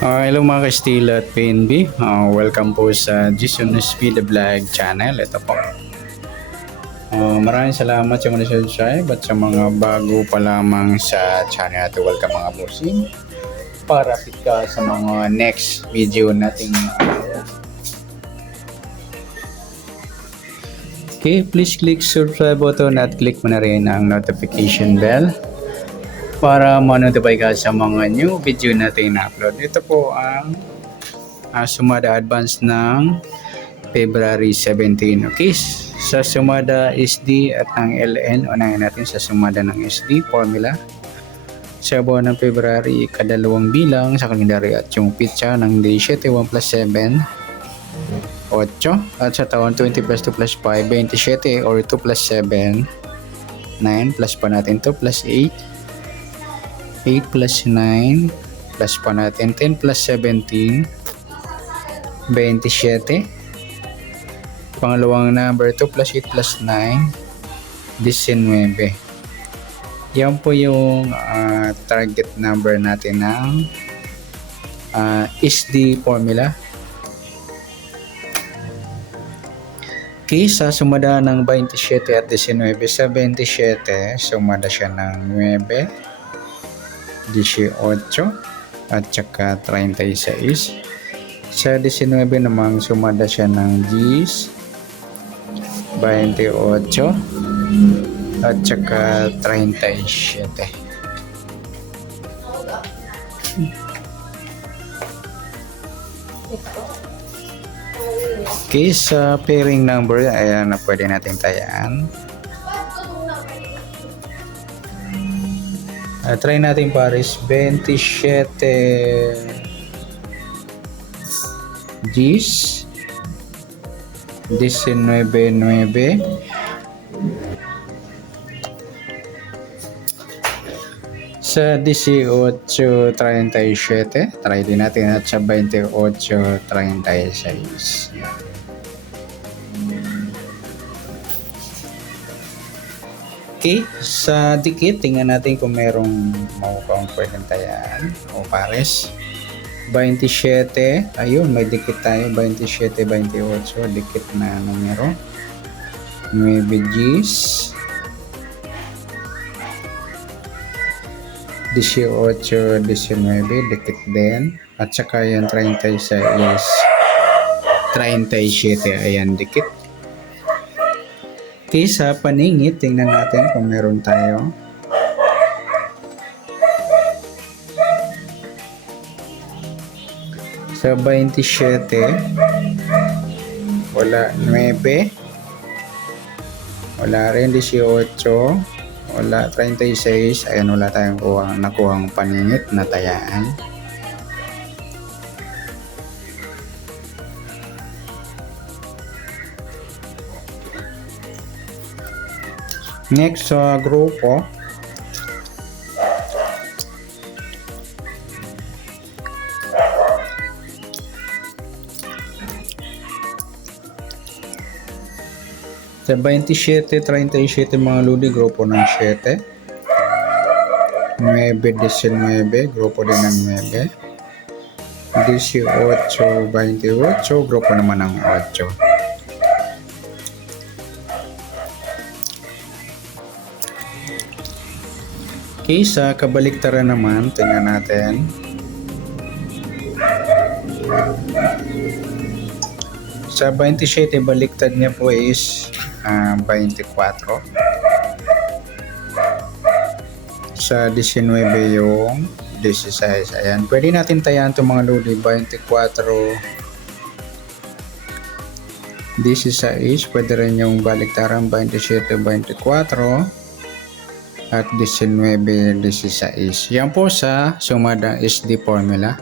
Hello mga ka-Stila at PNB. Welcome po sa Jason Speed Vlog channel. Ito po. Maraming salamat sa mga subscribe at sa mga bago pa lamang sa channel natin. Welcome mga bossing. Para ka sa mga next video nating Okay, please click subscribe button at click mo na rin ang notification bell para ma-notify ka sa mga new video natin na-upload. Ito po ang sumada advance ng February 17. Okay, sa sumada SD at ang LN, unahin natin sa sumada ng SD formula. Sa buwan ng February, kadalawang bilang sa kalendaryo at yung pitsa ng day 7, 1 plus 7, 8. At sa taon, 20 plus 2 plus 5, 27 or 2 plus 7, 9 plus pa natin 2 plus 8, 8 plus 9 plus pa natin 10 plus 17, 27. Pangalawang number 2 plus 8 plus 9, 19. Yan po yung target number natin ng SD formula. Okay, sa sumada ng 27 at 19, sa 27 sumada siya ng 9, 18 at saka 36. Sa 19 namang sumada siya ng 10, 28 at saka 37. Okay, sa pairing number ayan na pwede natin tayaan. Try natin pares 27 10 19 9 sa 18 37 try din natin at sa 28 36. Okay, sa dikit, tingnan natin kung merong maupang pwedeng tayaan o pares. 27, ayun, may dikit tayo, 27, 28, dikit na numero. 9 Gs, 18, 19, dikit din. At saka yung 36 is 37, ayan, dikit. Okay, sa paningit, tingnan natin kung meron tayo. Sa 27, wala 9, wala rin 18, wala 36, ayan wala tayong nakuhang paningit na tayaan. Next sa grupo, sa 27, 37 mga ludi, grupo ng 7. 9, 19, grupo din ng 9. 18, 28, grupo naman ng 8. Okay, sa kabaliktaran naman, tingnan natin. Sa 27, baliktad niya po is 24. Sa 19 yung 16. Ayan, pwede natin tayaan itong mga luli. 24, 16, pwede rin yung baliktaran 27, 24. At 19, 16. Yan po sa sumada SD formula.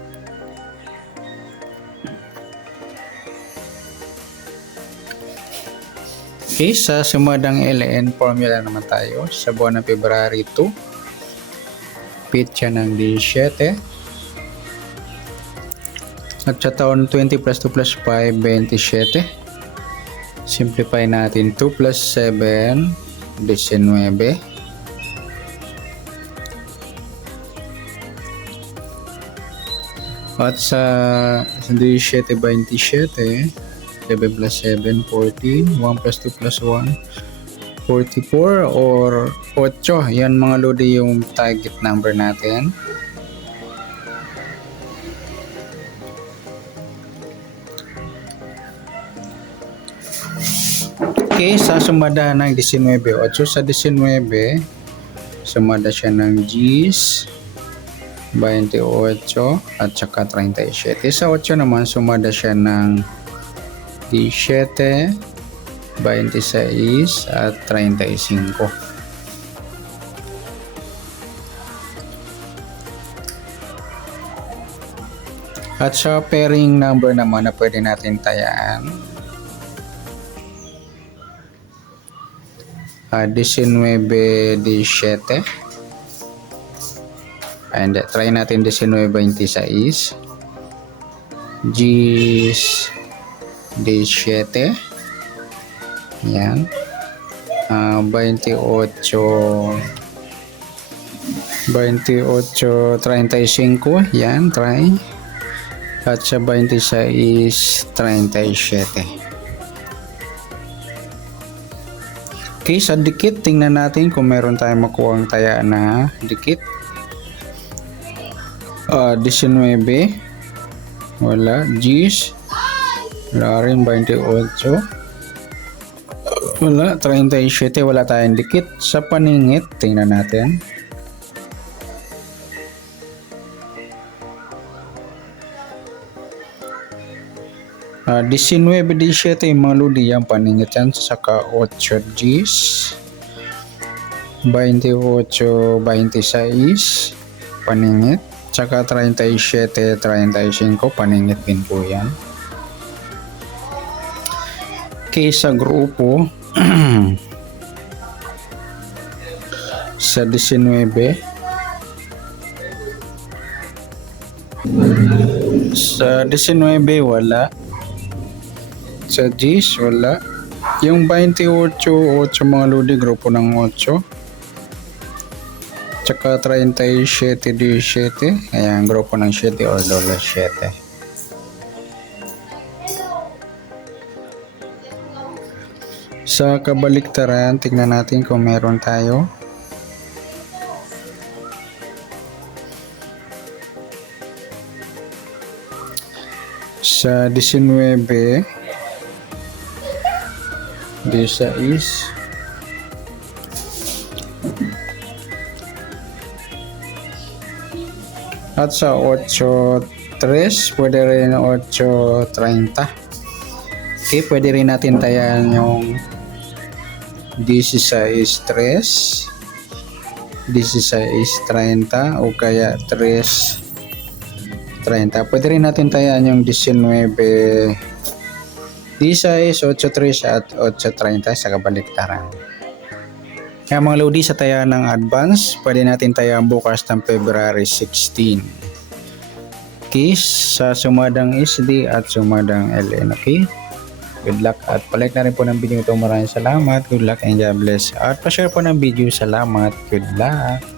Okay, sa sumadang LN formula naman tayo sa buwan ng February 2. Pitsa ng 17. At sa taon 20 plus 2 plus 5, 27. Simplify natin 2 plus 7, 19. At sa 17:27, 7 plus 7, 14. 1 plus 2 plus 1, 44 or 8. Yan mga lodi yung target number natin. Okay, sa sumada ng 19, 8 sa 19, sumada siya ng G's, 28 at saka 37. Sa 8 naman, sumada siya ng 17, 26 at 35. At sa pairing number naman na pwede natin tayaan, 19, 17. And try natin 19, 26. G's, 17. Yan. 28, 35. Yan, try. At sa 26, 37. Okay, sa dikit, tingnan natin kung meron tayong makuha ang taya na dikit. 19. Wala. G's. Wala rin. 28. Wala. 37. Wala tayong dikit. Sa paningit, tingnan natin. Uh, 19, 17 yung mga lodi yan, paningit yan, saka 8 G's, 28, 26 paningit, saka 37, 35 paningit din po yan. Okay, sa grupo sa 19, sa 19 wala. Sa G's, wala. Yung 28, 8 mga lodi, grupo ng 8. Tsaka 37, 17. Ayan, grupo ng 7 or dola 7. Sa kabaliktaran, tignan natin kung meron tayo. Sa 19, 16. At sa 8-3, pwede rin 8-30. Okay, pwede rin natin tayan yung 16-3, 16-30 o kaya 3-30. Pwede rin natin tayan yung 19, 16, 8-3 at 8-30 sa kabaliktaran. Kaya mga lodi, sa taya ng advance, pwede natin tayaan bukas ng February 16. Okay, sa sumadang SD at sumadang LN. Okay, good luck at palike na rin po ng video ito. Maraming salamat. Good luck and God bless. At pa-share po ng video. Salamat. Good luck.